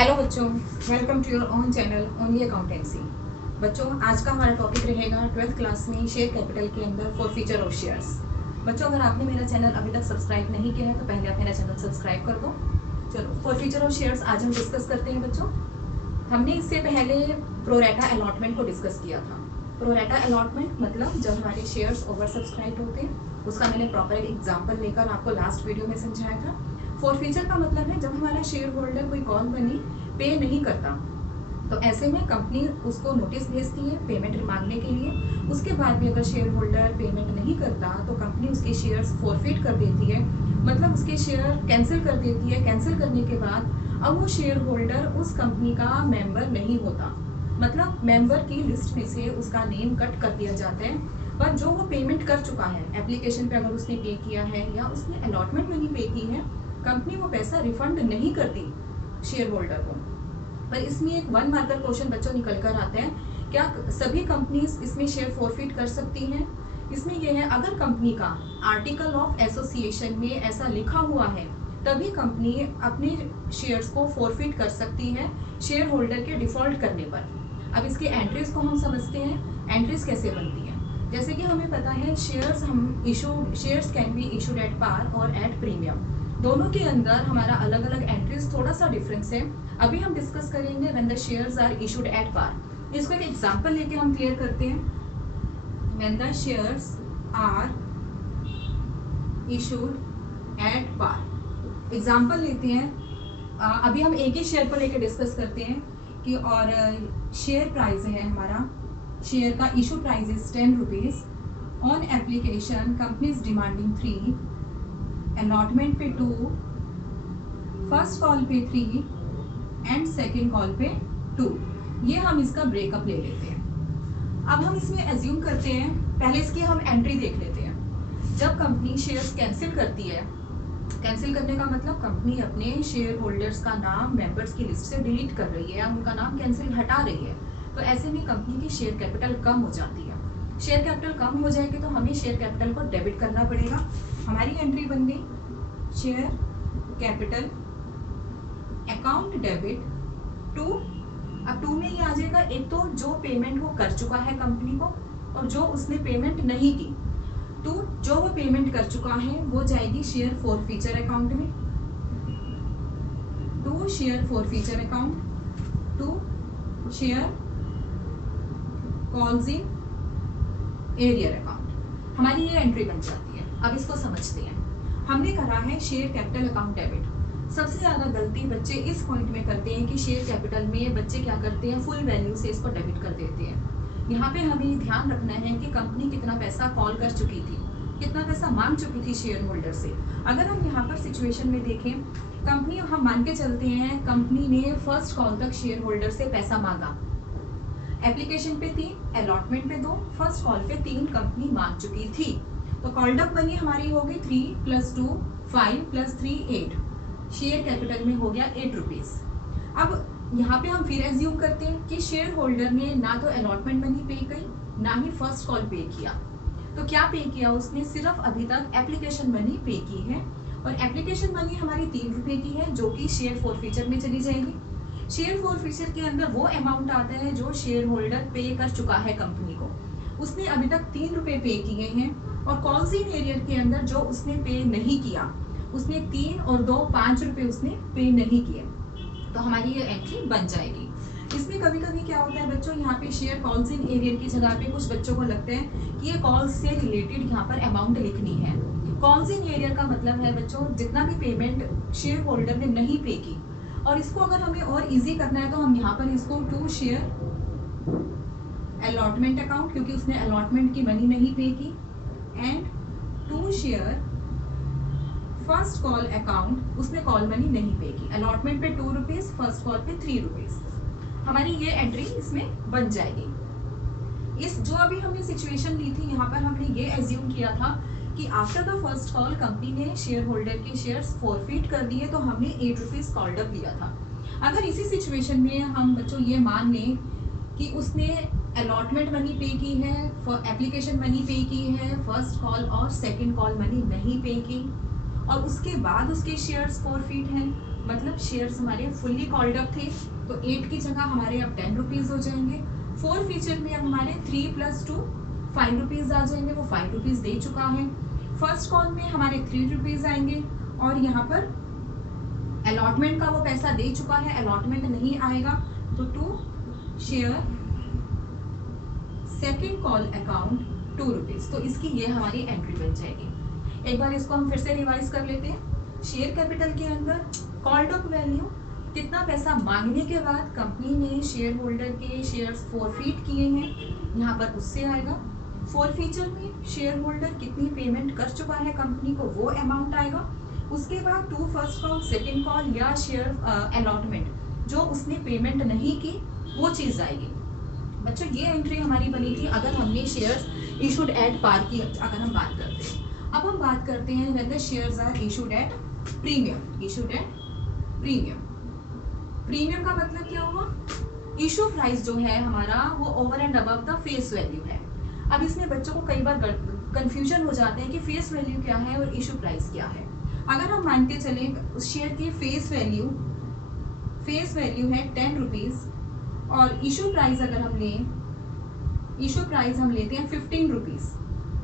Hello बच्चों, welcome to your own channel only accountancy. बच्चों, आज का हमारा टॉपिक रहेगा 12th क्लास में शेयर कैपिटल के अंदर फॉर फीचर ऑफ शेयर्स। बच्चों, अगर आपने मेरा चैनल अभी तक सब्सक्राइब नहीं किया है तो पहले आप मेरा चैनल सब्सक्राइब कर दो। चलो, फॉर फीचर ऑफ शेयर्स आज हम डिस्कस करते हैं। बच्चों, हमने इससे पहले प्रोरेटा अलॉटमेंट को डिस्कस किया था। प्रोरेटा अलॉटमेंट मतलब जब हमारे शेयर्स ओवर सब्सक्राइब होते हैं, उसका मैंने प्रॉपर एक एग्जाम्पल लेकर आपको लास्ट वीडियो में समझाया था। फॉर फीचर का मतलब है जब हमारा शेयर होल्डर कोई कॉल मनी पे नहीं करता, तो ऐसे में कंपनी उसको नोटिस भेजती है पेमेंट मांगने के लिए। उसके बाद भी अगर शेयर होल्डर पेमेंट नहीं करता तो कंपनी उसके शेयर्स फॉरफिट कर देती है, मतलब उसके शेयर कैंसिल कर देती है। कैंसिल करने के बाद अब वो शेयर होल्डर उस कंपनी का मेंबर नहीं होता, मतलब मेंबर की लिस्ट में से उसका नेम कट कर दिया जाता है। पर जो वो पेमेंट कर चुका है एप्लीकेशन पे, अगर उसने पे किया है या उसने अलॉटमेंट मनी पे की है, कंपनी वो पैसा रिफंड नहीं करती शेयर होल्डर को। पर इसमें एक 1 मार्कर क्वेश्चन बच्चों निकल कर आता है, क्या सभी कंपनीज इसमें शेयर फॉरफिट कर सकती हैं? इसमें यह है, अगर कंपनी का आर्टिकल ऑफ एसोसिएशन में ऐसा लिखा हुआ है तभी कंपनी अपने शेयर्स को फॉरफिट कर सकती है शेयर होल्डर के डिफॉल्ट करने पर। अब इसके एंट्रीज को हम समझते हैं, एंट्रीज कैसे बनती है। जैसे कि हमें पता है shares can be issued at par और एट प्रीमियम, दोनों के अंदर हमारा अलग अलग एंट्रीज थोड़ा सा डिफरेंस है। अभी हम डिस्कस करेंगे when the shares are issued at par. इसको एक एग्जांपल लेके हम क्लियर करते हैं। When the shares are issued at par, example लेते हैं। अभी हम एक ही शेयर को लेके डिस्कस करते हैं कि, और शेयर प्राइस है हमारा, शेयर का issue price is 10 rupees. On application company is demanding 3, allotment पे 2, फर्स्ट कॉल पे 3 एंड सेकेंड कॉल पे 2। ये हम इसका ब्रेकअप ले लेते हैं। अब हम इसमें एज्यूम करते हैं, पहले इसकी हम एंट्री देख लेते हैं। जब कंपनी शेयर्स कैंसिल करती है, कैंसिल करने का मतलब कंपनी अपने शेयर होल्डर्स का नाम मेंबर्स की लिस्ट से डिलीट कर रही है या उनका नाम कैंसिल हटा रही है, तो ऐसे में कंपनी की शेयर कैपिटल कम हो जाती है। शेयर कैपिटल कम हो जाएगी तो हमें शेयर कैपिटल को डेबिट करना पड़ेगा। हमारी एंट्री बन गई share capital account debit to. अब 2 में ये आ जाएगा, एक तो जो पेमेंट वो कर चुका है कंपनी को और जो उसने पेमेंट नहीं की। तो जो वो पेमेंट कर चुका है वो जाएगी शेयर फॉरफीचर अकाउंट में, to share forfeiture account, to share calls in arrear account. हमारी ये एंट्री बन जाती है। अब इसको समझते हैं। हमने करा है शेयर कैपिटल अकाउंट डेबिट। सबसे ज्यादा गलती बच्चे इस पॉइंट में करते हैं कि शेयर कैपिटल में बच्चे क्या करते हैं, फुल वैल्यू से इसको डेबिट कर देते हैं। यहाँ पे हमें ध्यान रखना है कि कंपनी कितना पैसा कॉल कर चुकी थी, कितना पैसा मांग चुकी थी शेयर होल्डर से। अगर हम यहाँ पर सिचुएशन में देखें, कंपनी, हम मान के चलते हैं कंपनी ने फर्स्ट कॉल तक शेयर होल्डर से पैसा मांगा। एप्लीकेशन पे 3, अलॉटमेंट पे 2, फर्स्ट कॉल पे 3 कंपनी मांग चुकी थी। तो कॉल्ड अप मनी हमारी होगी 3 + 2 5 + 3 8। शेयर कैपिटल में हो गया 8 रुपीज। अब यहाँ पे हम फिर एज्यूम करते हैं कि शेयर होल्डर ने ना तो अलॉटमेंट मनी पे की, ना ही फर्स्ट कॉल पे किया। तो क्या पे किया उसने, सिर्फ अभी तक एप्लीकेशन मनी पे की है। और एप्लीकेशन मनी हमारी 3 रुपए की है जो कि शेयर फॉरफीचर में चली जाएगी। शेयर फॉरफीचर के अंदर वो अमाउंट आता है जो शेयर होल्डर पे कर चुका है कंपनी को। उसने अभी तक 3 रुपए पे किए हैं। और कॉल्स इन एरियर के अंदर जो उसने पे नहीं किया, उसने 3 और 2 5 रुपए उसने पे नहीं किए, तो हमारी ये एंट्री बन जाएगी। इसमें कभी कभी क्या होता है बच्चों, यहाँ पे शेयर कॉल्स इन एरियर की जगह पे कुछ बच्चों को लगता है कि ये कॉल्स से रिलेटेड यहाँ पर अमाउंट लिखनी है। कॉल्स इन एरियर का मतलब है बच्चों जितना भी पेमेंट शेयर होल्डर ने नहीं पे की। और इसको अगर हमें और इजी करना है तो हम यहाँ पर इसको टू शेयर अलॉटमेंट अकाउंट, क्योंकि उसने अलॉटमेंट की मनी नहीं पे की, and to share first call account, उसने कॉल मनी नहीं पे की। अलॉटमेंट पे 2 रुपीज, फर्स्ट कॉल पे 3 रुपीज। हमारी ये एंट्री इसमें बन जाएगी। इस जो अभी हमने सिचुएशन ली थी, यहाँ पर हमने ये एज्यूम किया था कि after the first call company ने शेयर होल्डर के शेयर्स फॉरफिट कर दिए, तो हमने 8 रुपीज कॉल्ड अप लिया था। अगर इसी सिचुएशन में हम बच्चों ये मान लें कि उसने अलॉटमेंट मनी पे की है, एप्लीकेशन मनी पे की है, फर्स्ट कॉल और सेकेंड कॉल मनी नहीं पे की, और उसके बाद उसके शेयर्स फॉरफिट हैं, मतलब शेयर्स हमारे फुल्ली कॉल्ड अप थे, तो 8 की जगह हमारे अब 10 रुपीज़ हो जाएंगे। 4 फीचर में अब हमारे 3 + 2 5 रुपीज़ आ जाएंगे, वो 5 रुपीज़ दे चुका है। फर्स्ट कॉल में हमारे 3 रुपीज़ आएंगे और यहाँ पर अलॉटमेंट का वो पैसा दे चुका है, अलॉटमेंट नहीं आएगा तो to share second call account 2 rupees. तो इसकी ये हमारी एंट्री बन जाएगी। एक बार इसको हम फिर से रिवाइज कर लेते हैं। शेयर कैपिटल के अंदर कॉल्ड अप वैल्यू कितना पैसा मांगने के बाद कंपनी ने शेयर होल्डर के शेयर्स फॉरफीट किए हैं, यहाँ पर उससे आएगा। 4 फीचर में शेयर होल्डर कितनी पेमेंट कर चुका है कंपनी को, वो अमाउंट आएगा। उसके बाद 2 फर्स्ट कॉल सेकेंड कॉल या शेयर अलॉटमेंट जो उसने पेमेंट नहीं की वो चीज़ आएगी। बच्चों ये एंट्री हमारी बनी थी अगर हमने शेयर्स इशूड एट पार की अगर हम बात करते हैं। अब हम बात करते हैं when the shares are issued at premium. Issued at premium, premium का मतलब क्या हुआ, इशू प्राइस जो है हमारा वो over and above the face value है। अब इसमें बच्चों को कई बार कंफ्यूजन हो जाते हैं कि फेस वैल्यू क्या है और इशू प्राइस क्या है। अगर हम मानते चलें उस शेयर की फेस वैल्यू है 10 रुपीज़ और इशू प्राइस अगर हम लें, इशू प्राइस हम लेते हैं 15 रुपीज़,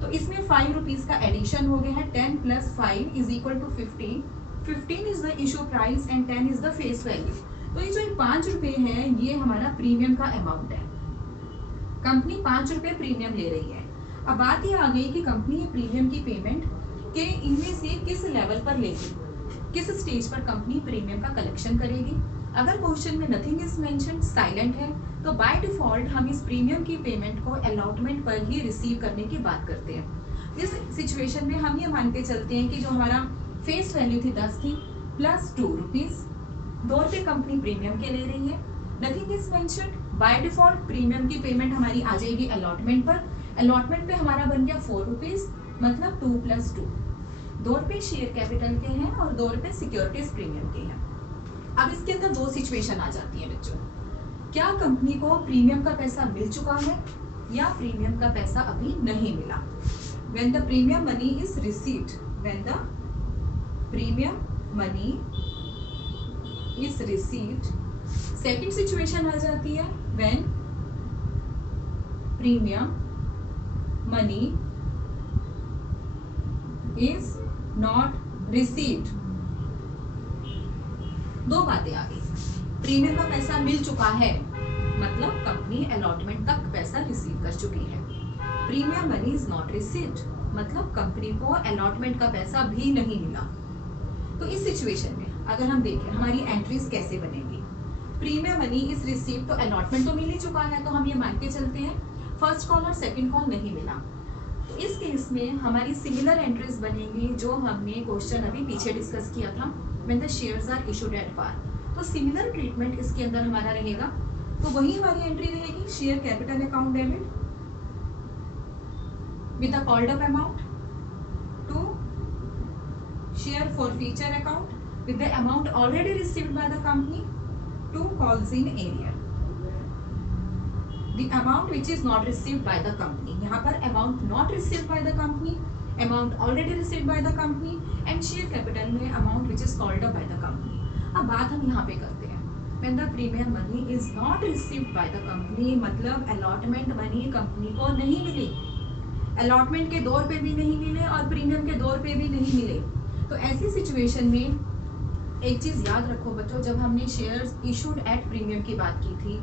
तो इसमें 5 रुपीज़ का एडिशन हो गया है। 10 + 5 = 15। 15 is the issue price and 10 is the face value. तो ये जो 5 रुपये है ये हमारा प्रीमियम का अमाउंट है। कंपनी 5 रुपये प्रीमियम ले रही है। अब बात ये आ गई कि कंपनी ये प्रीमियम की पेमेंट के इनमें से किस लेवल पर लेगी, किस स्टेज पर कंपनी प्रीमियम का कलेक्शन करेगी। अगर क्वेश्चन में नथिंग इज मेंशन, साइलेंट है, तो बाय डिफॉल्ट हम इस प्रीमियम की पेमेंट को अलॉटमेंट पर ही रिसीव करने की बात करते हैं। इस सिचुएशन में हम ये मानते चलते हैं कि जो हमारा फेस वैल्यू थी 10 थी प्लस 2 रुपीज़, 2 रुपये कंपनी प्रीमियम के ले रही है। Nothing is mention, by default premium की पेमेंट हमारी आ जाएगी अलॉटमेंट पर। अलॉटमेंट पे हमारा बन गया 4 रुपीज़, मतलब 2 + 2, 2 रुपये शेयर कैपिटल के हैं और 2 रुपये सिक्योरिटीज प्रीमियम के हैं। अब इसके अंदर 2 सिचुएशन आ जाती है बच्चों, क्या कंपनी को प्रीमियम का पैसा मिल चुका है या प्रीमियम का पैसा अभी नहीं मिला। When the premium money is received, when the premium money is received, second situation आ जाती है when premium money is not received। 2 बातें आ गई, प्रीमियम का पैसा मिल चुका है मतलब कंपनी अलॉटमेंट तक पैसा रिसीव कर चुकी है। Premium money is not received मतलब कंपनी को अलॉटमेंट का पैसा भी नहीं मिला। तो इस सिचुएशन में अगर हम देखें हमारी एंट्रीज कैसे बनेंगी, प्रीमियम मनी इज रिसीव तो अलॉटमेंट तो मिल ही चुका है, तो हम ये मान के चलते हैं फर्स्ट कॉल और सेकंड कॉल नहीं मिला। तो इस केस में हमारी सिमिलर एंट्रीज बनेंगी जो हमने क्वेश्चन अभी पीछे डिस्कस किया था, when the shares are issued at par. तो सिमिलर ट्रीटमेंट इसके अंदर हमारा रहेगा। तो वही हमारी एंट्री रहेगी, share capital account debit with the called up amount to share forfeiture account with the amount already received by the company to calls in area, the amount which is not received by the company, यहाँ पर amount not received by the company, amount already received by the company and share capital में amount which is called up by the company। अब बात हम यहाँ पे करते हैं when the premium money is not received by the company मतलब allotment money company को नहीं मिली, अलॉटमेंट के 2 रुपये भी नहीं मिले और प्रीमियम के 2 रुपये भी नहीं मिले। तो ऐसी सिचुएशन में एक चीज़ याद रखो बच्चों, जब हमने शेयर्स इशूड एट प्रीमियम की बात की थी,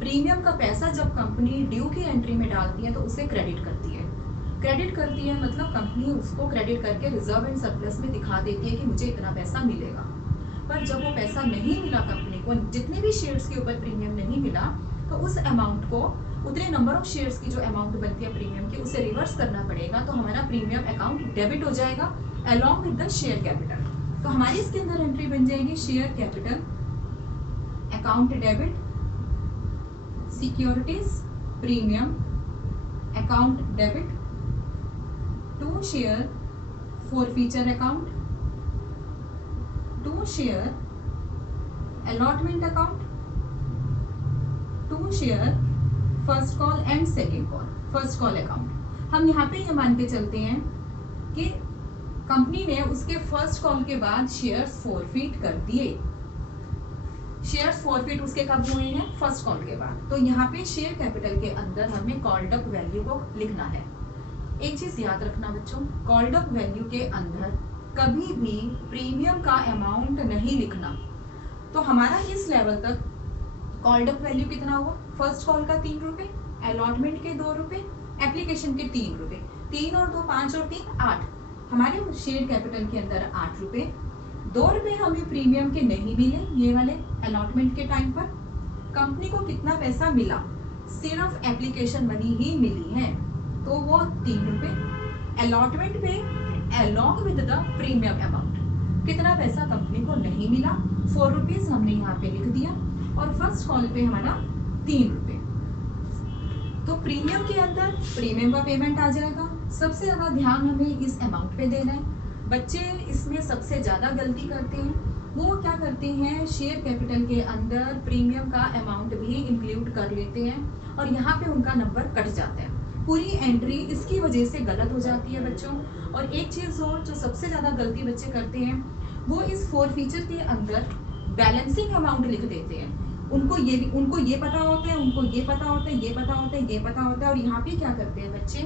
प्रीमियम का पैसा जब कंपनी ड्यू की एंट्री में डालती है तो उसे क्रेडिट करती है। क्रेडिट करती है मतलब कंपनी उसको क्रेडिट करके रिजर्व एंड सरप्लस में दिखा देती है कि मुझे इतना पैसा मिलेगा। पर जब वो पैसा नहीं मिला कंपनी को, जितने भी शेयर्स के ऊपर प्रीमियम नहीं मिला, तो उस अमाउंट को उतने नंबर ऑफ शेयर्स की जो अमाउंट बनती है प्रीमियम की उसे रिवर्स करना पड़ेगा। तो हमारा प्रीमियम अकाउंट डेबिट हो जाएगा along with the share capital. तो हमारी इसके अंदर एंट्री बन जाएगी share capital account debit, securities premium account debit to share forfeiture account, to share allotment account, to share first call and second call, first call account. हम यहाँ पे ये मान के चलते हैं कि कंपनी ने उसके फर्स्ट कॉल के बाद शेयर्स फॉरफिट कर दिए। शेयर्स फॉरफिट उसके कब हुए हैं? फर्स्ट कॉल के बाद। तो यहाँ पे शेयर कैपिटल के अंदर हमें कॉल्ड अप वैल्यू को लिखना है। एक चीज याद रखना बच्चों, कॉल्ड अप वैल्यू के अंदर कभी भी प्रीमियम का अमाउंट नहीं लिखना। तो हमारा इस लेवल तक कॉल्ड अप वैल्यू कितना हुआ? फर्स्ट कॉल का 3 रुपए, अलॉटमेंट के 2 रुपए, एप्लीकेशन के 3 रुपए, 3 और 2 5 और 3 8, हमारे शेयर कैपिटल के अंदर 8 रुपए। 2 रुपए हमें प्रीमियम के नहीं मिले, ये वाले अलॉटमेंट के टाइम पर। कंपनी को कितना पैसा मिला? सिर्फ एप्लीकेशन मनी ही मिली है, तो वो 3 रुपए। अलॉटमेंट पे along with the premium amount कितना पैसा कंपनी को नहीं मिला? 4 रुपीज हमने यहाँ पे लिख दिया। और फर्स्ट कॉल पे हमारा 3 रुपए। तो प्रीमियम के अंदर प्रीमियम का पेमेंट आ जाएगा। सबसे ज्यादा ध्यान हमें इस अमाउंट पे देना है। बच्चे इसमें सबसे ज्यादा गलती करते हैं। वो क्या करते हैं, शेयर कैपिटल के अंदर प्रीमियम का अमाउंट भी इंक्लूड कर लेते हैं और यहाँ पे उनका नंबर कट जाता है। पूरी एंट्री इसकी वजह से गलत हो जाती है बच्चों। और एक चीज और जो सबसे ज्यादा गलती बच्चे करते हैं, वो इस फोर फीचर के अंदर बैलेंसिंग अमाउंट लिख देते हैं। उनको ये पता होता है, उनको ये पता होता है, ये पता होता है, ये पता होता है, और यहाँ पे क्या करते हैं बच्चे,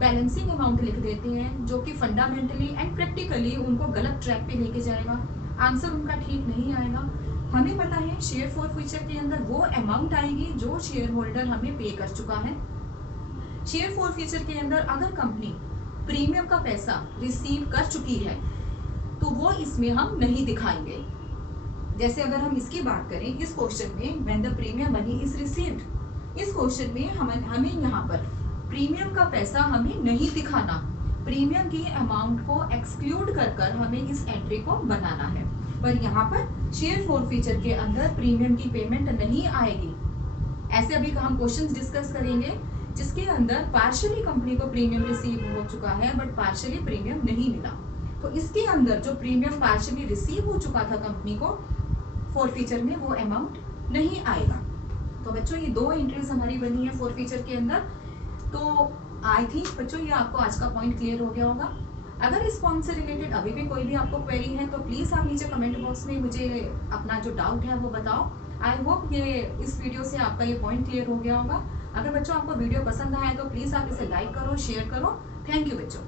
बैलेंसिंग अमाउंट लिख देते हैं, जो कि फंडामेंटली एंड प्रैक्टिकली उनको गलत ट्रैक पे लेके जाएगा। आंसर उनका ठीक नहीं आएगा। हमें पता है शेयर फॉर फ्यूचर के अंदर वो अमाउंट आएगी जो शेयर होल्डर हमें पे कर चुका है। शेयर फॉर फ्यूचर के अंदर अगर कंपनी प्रीमियम का पैसा रिसीव कर चुकी है तो वो इसमें हम नहीं दिखाएंगे। जैसे अगर हम इसकी बात करें, इस क्वेश्चन में when the premium money is received, इस क्वेश्चन में हमें यहाँ पर प्रीमियम का पैसा हमें नहीं दिखाना, प्रीमियम की अमाउंट को एक्सक्लूड कर हमें इस एंट्री को बनाना है। पर यहाँ पर शेयर फॉर फ्यूचर के अंदर प्रीमियम की पेमेंट नहीं आएगी। ऐसे अभी हम क्वेश्चंस डिस्कस करेंगे जिसके अंदर पार्शियली कंपनी को प्रीमियम रिसीव हो चुका है बट पार्शियली प्रीमियम नहीं मिला। तो इसके अंदर जो प्रीमियम पार्शियली रिसीव हो चुका था कंपनी को, फोर फीचर में वो अमाउंट नहीं आएगा। तो बच्चों ये 2 एंट्रीज हमारी बनी है फोर फीचर के अंदर। तो आई थिंक बच्चों ये आपको आज का पॉइंट क्लियर हो गया होगा। अगर इस पॉइंट से रिलेटेड अभी भी कोई भी आपको क्वेरी है तो प्लीज आप नीचे कमेंट बॉक्स में मुझे अपना जो डाउट है वो बताओ। आई होप ये इस वीडियो से आपका ये पॉइंट क्लियर हो गया होगा। अगर बच्चों आपको वीडियो पसंद आया तो प्लीज आप इसे लाइक करो, शेयर करो। थैंक यू बच्चों।